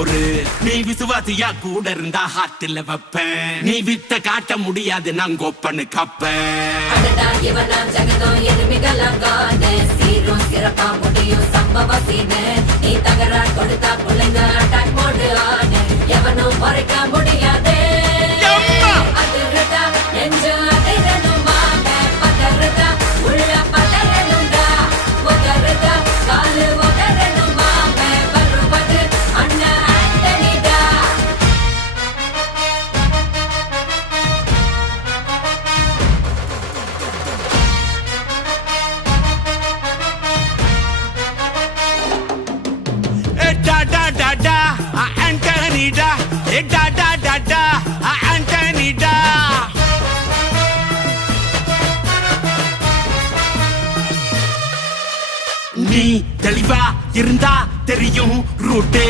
பொறு. நீ விசுவாசியா கூட இருந்தா ஹார்ட்ல வைப்பேன். நீ வித்த காட்ட முடியாது நான் கோப்பனு கப்பேன். சீரும் சிறப்பா முடியும் சம்பவ சீனு. நீ தகராறு கொடுத்தா பிள்ளைங்க அட்டாக் மோடு ஆனு. எவனும் மறைக்க முடியாது. அதிருதா நெஞ்சு அதிரணுமாங்க. பதறுதா உள்ள பதறணுண்டா. உதறுதா காலு உதறணுமாங்க. வருவது அண்ணன் ஆண்டனிடா. Antonida, Antonida. நீ தெளிவா இருந்தா தெரியும் ரூட்டே.